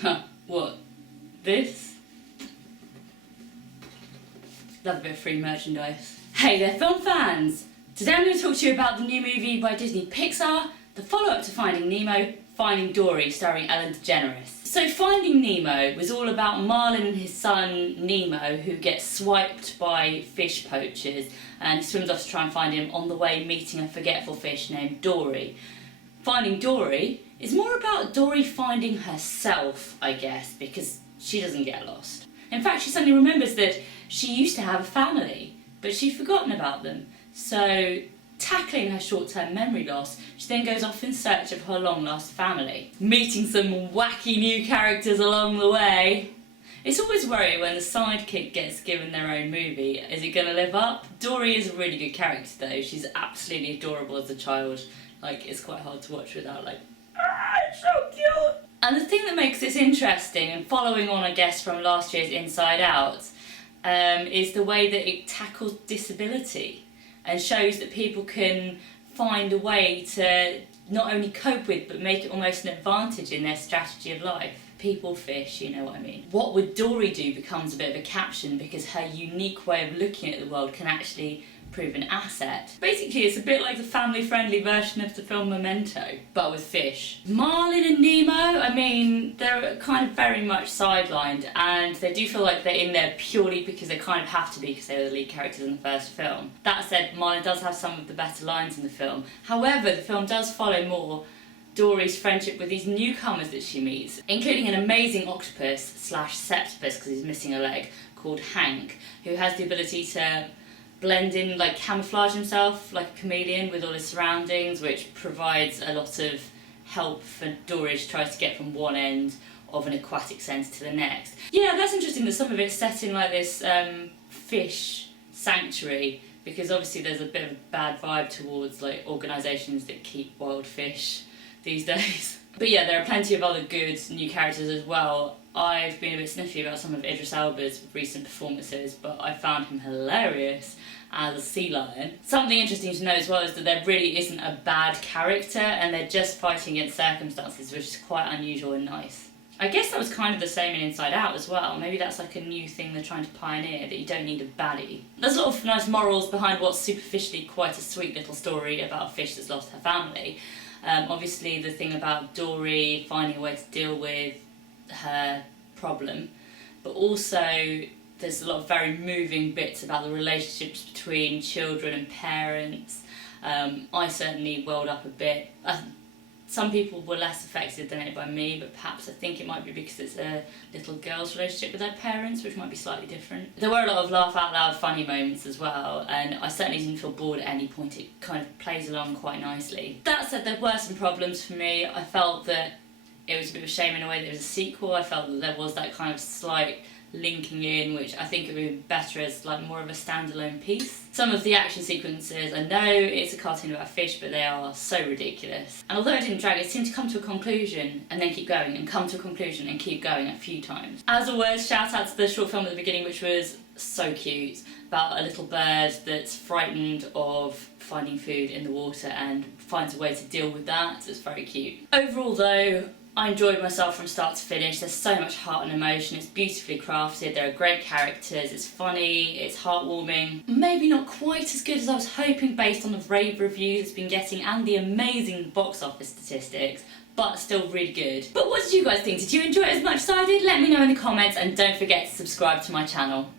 Huh, what? This? Love a bit of free merchandise. Hey there, film fans! Today I'm going to talk to you about the new movie by Disney Pixar, the follow-up to Finding Nemo, Finding Dory, starring Ellen DeGeneres. So Finding Nemo was all about Marlin and his son Nemo, who gets swiped by fish poachers, and he swims off to try and find him, on the way meeting a forgetful fish named Dory. Finding Dory is more about Dory finding herself, I guess, because she doesn't get lost. In fact, she suddenly remembers that she used to have a family, but she'd forgotten about them. So, tackling her short-term memory loss, she then goes off in search of her long-lost family, meeting some wacky new characters along the way. It's always worrying when the sidekick gets given their own movie. Is it going to live up? Dory is a really good character though. She's absolutely adorable as a child. Like, it's quite hard to watch without it's so cute! And the thing that makes this interesting, and following on I guess from last year's Inside Out, is the way that it tackles disability and shows that people can find a way to not only cope with but make it almost an advantage in their strategy of life. People fish, you know what I mean. What would Dory do becomes a bit of a caption because her unique way of looking at the world can actually prove an asset. Basically, it's a bit like the family-friendly version of the film Memento, but with fish. Marlin and Nemo, I mean, they're kind of very much sidelined, and they do feel like they're in there purely because they kind of have to be because they were the lead characters in the first film. That said, Marlin does have some of the better lines in the film. However, the film does follow more Dory's friendship with these newcomers that she meets, including an amazing octopus/septopus, because he's missing a leg, called Hank, who has the ability to blend in, like camouflage himself like a chameleon with all his surroundings, which provides a lot of help for Dory as she tries to get from one end of an aquatic sense to the next. Yeah, that's interesting that some of it's set in like this fish sanctuary, because obviously there's a bit of a bad vibe towards like organisations that keep wild fish these days. But yeah, there are plenty of other good new characters as well. I've been a bit sniffy about some of Idris Elba's recent performances, but I found him hilarious as a sea lion. Something interesting to know as well is that there really isn't a bad character, and they're just fighting against circumstances, which is quite unusual and nice. I guess that was kind of the same in Inside Out as well. Maybe that's like a new thing they're trying to pioneer, that you don't need a baddie. There's a lot of nice morals behind what's superficially quite a sweet little story about a fish that's lost her family. Obviously the thing about Dory finding a way to deal with her problem, but also there's a lot of very moving bits about the relationships between children and parents. I certainly welled up a bit. Some people were less affected than it by me, but perhaps I think it might be because it's a little girl's relationship with her parents, which might be slightly different. There were a lot of laugh out loud funny moments as well, and I certainly didn't feel bored at any point. It kind of plays along quite nicely. That said, there were some problems for me. I felt that it was a bit of a shame in a way that it was a sequel. I felt that there was that kind of slight linking in, which I think it would be better as like more of a standalone piece. Some of the action sequences, I know it's a cartoon about fish, but they are so ridiculous. And although it didn't drag, it seemed to come to a conclusion and then keep going, and come to a conclusion and keep going a few times. As always, shout out to the short film at the beginning, which was so cute, about a little bird that's frightened of finding food in the water and finds a way to deal with that. It's very cute. Overall though, I enjoyed myself from start to finish. There's so much heart and emotion, it's beautifully crafted, there are great characters, it's funny, it's heartwarming. Maybe not quite as good as I was hoping based on the rave reviews it's been getting and the amazing box office statistics, but still really good. But what did you guys think? Did you enjoy it as much as I did? Let me know in the comments, and don't forget to subscribe to my channel.